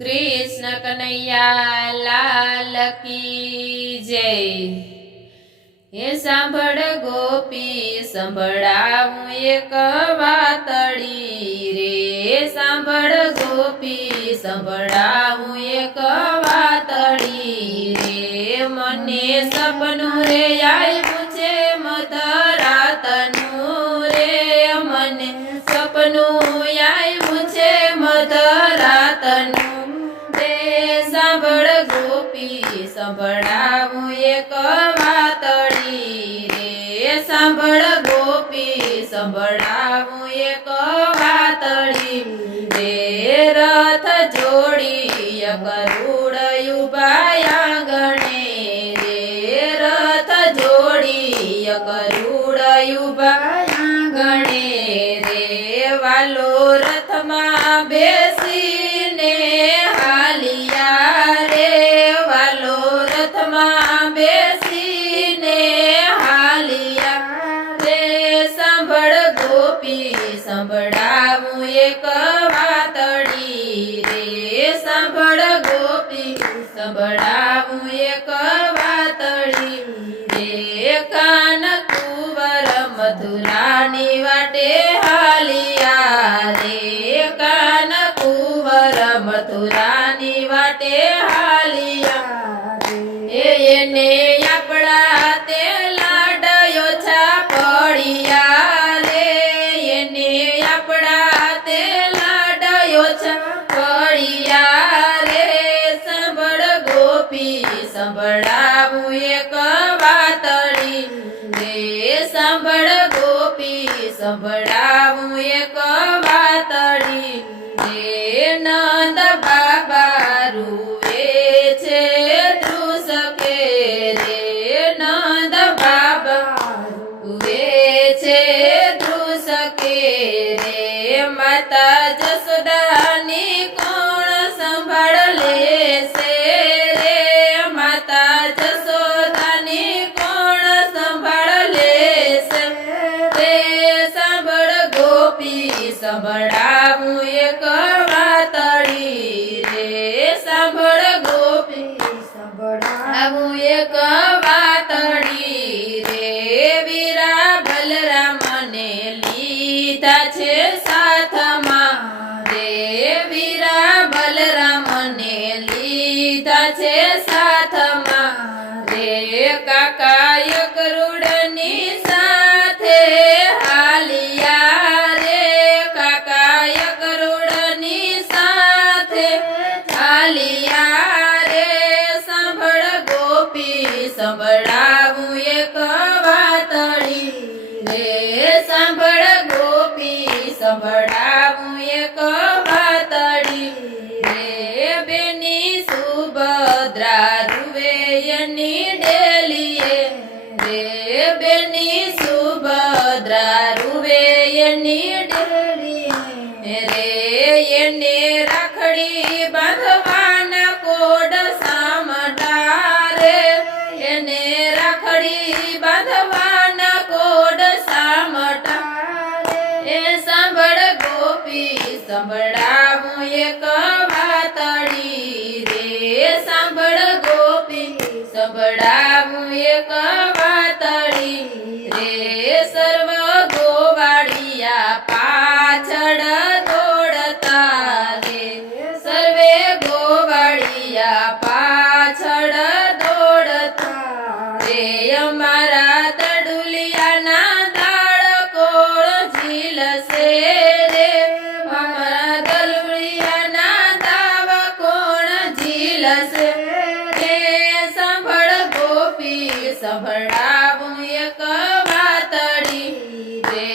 कृष्ण कन्हैया लाल की जय। हे सांभळ गोपी संभळावूं एक वातड़ी रे, सांभळ गोपी संभळावूं एक वातड़ी रे। मने सपનું रे આવ્યું છે મધરાતનું રે, મને સપનું આવ્યું છે મધરાતનું રે। सांभळ गोपी संभळावूं एक वातड़ी रे, सांभळ गोपी संभळावूं एक वातड़ी रे। रथ जोड़ी गरुड़ उभा आंगणे रे, रथ जोड़ी गरुड़ उभा आंगणे रे। वालो रथમાં બેસીને હાલિયા રે, વાલો રથમાં બેસીને હાલિયા રે। सांभळ गोपी संभळावूं एक वातड़ी रे, सांभळ गोपी संभळावूं एक वातड़ी रे। कान कुंवर मथुरानी वाटे हालिया रे, कान कुंवर मथुरानी वाटे हालिया रे। એને આપણા તે લાડયો છા પડ્યા રે, એને આપણા તે લાડયો છા પડ્યા રે। सांभळ गोपी संभळावूं एक वातड़ी रे, सांभळ गोपी संभळावूं एक वातड़ी रे। नंद बाबा રૂવે છે ધ્રુસકે રે, નંદ બાબા રૂવે છે ધ્રુસકે રે। માતા જસોદાની કોણ સંભાળ લેશે રે, માતા જસોદાની કોણ સંભાળ લેશે રે। सांभळ गोपी संभळावूं एक वातड़ी रे, सांभळ गोपी संभळावूं एक वातड़ी रे। वीरा बलराમને લીધા છે સાથમાં રે, વીરા બલરામને લીધા છે સાથમાં રે। કાકાય ગરુડની સાથે હાલિયા રે, કાકાય ગરુડની સાથે હાલિયા રે। सांभळ गोपी संभळावूं एक वातड़ी रे, सांभळ गोपी संभळावूं एक वातड़ी रे। बेनी सुभद्रा રૂવે એની ડેલીએ રે, બેની સુભદ્રા રૂવે એની ડેલીએ રે। એને રાખડી બાંધવાના કોડ સામટા રે, એને રાખડી બાંધવાના કોડ સામટા રે। सांभळ गोपी संभळावूं एक वातड़ी रे, सांभळ गोपी संभळावूं एक वातड़ी रे। सर्व गोवाળિયા પાછળ દોડતા રે, સર્વે ગોવાળિયા પાછળ દોડતા રે। અમારા તડુલિયાના દાળ કોણ ઝીલશે રે, અમારા તડુલિયાના દાવ કોણ ઝીલશે રે। सांभळ गोपी संभळावूं एक वातड़ी रे,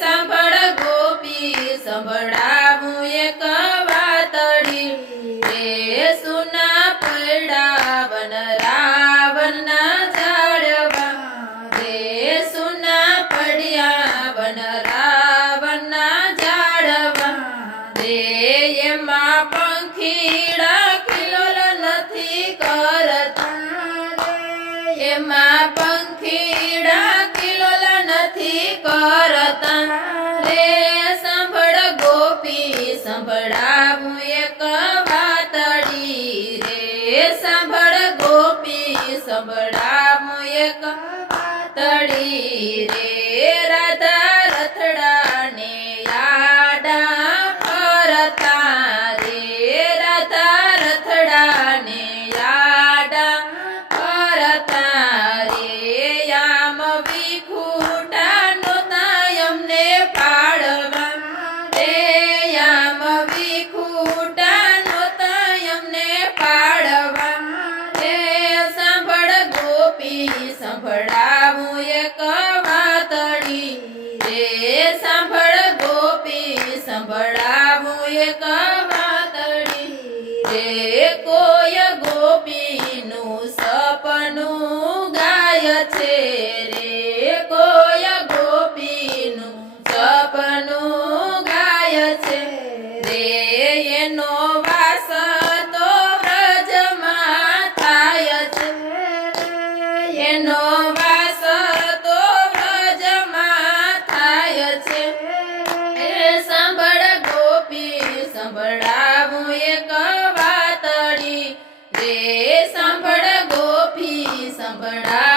सांभळ गोपी संभळावूं एक वातड़ी रे। સુના પડ્યા વન રાવણના ઝાડવા રે, સુના પડ્યા વન રાવણના ઝાડવા રે। એમાં પંખીડા કિલોલ નથી કરતા રે, એમાં પંખીડા કિલોલ નથી કરતા રે। सांभळ गोपी સંભળાવું એક વાત વાસ તો વ્રજમાં થાય છે એનો વાસ તો વ્રજમાં થાય છે સાંભળ ગોપી સંભળાવું એક વાતડી રે સાંભળ ગોપી સંભળા